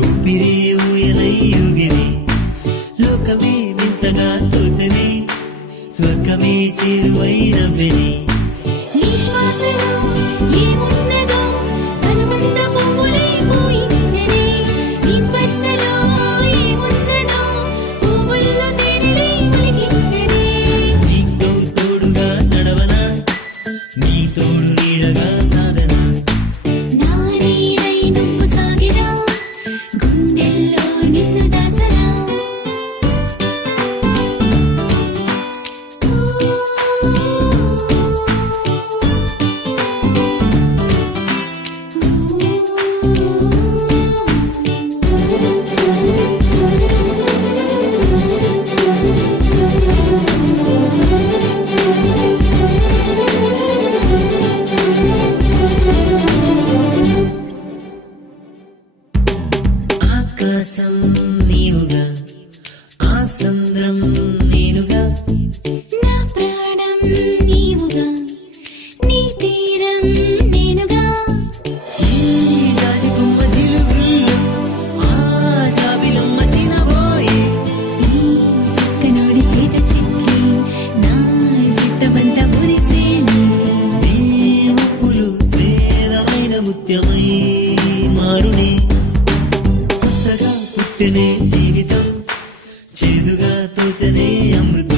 ఊపిరి ఊయలై ఊగిని లోకమే వింతగా తోచని స్వర్గమే చేరువై నవ్వెని నీతో తోడుగా నడవనా నీ తోడు నీడగా సాధన ఆకాశం నీవుగా ఆసంద్రం నేనుగా నా ప్రాణం నీవుగా నీ తీరం నేనుగా ఈ గాలి కొమ్మ జిలుగుల్లో ఆ జాబిలమ్మ చినబోయే ఈ చక్కనోడి చేత చిక్కి నా చిత్తబంత మురిసేనే నీ ముప్పులు స్వేదమైన ముత్యమై మారునే పుట్టనే జీవితం చేదుగా తోచనే అమృతం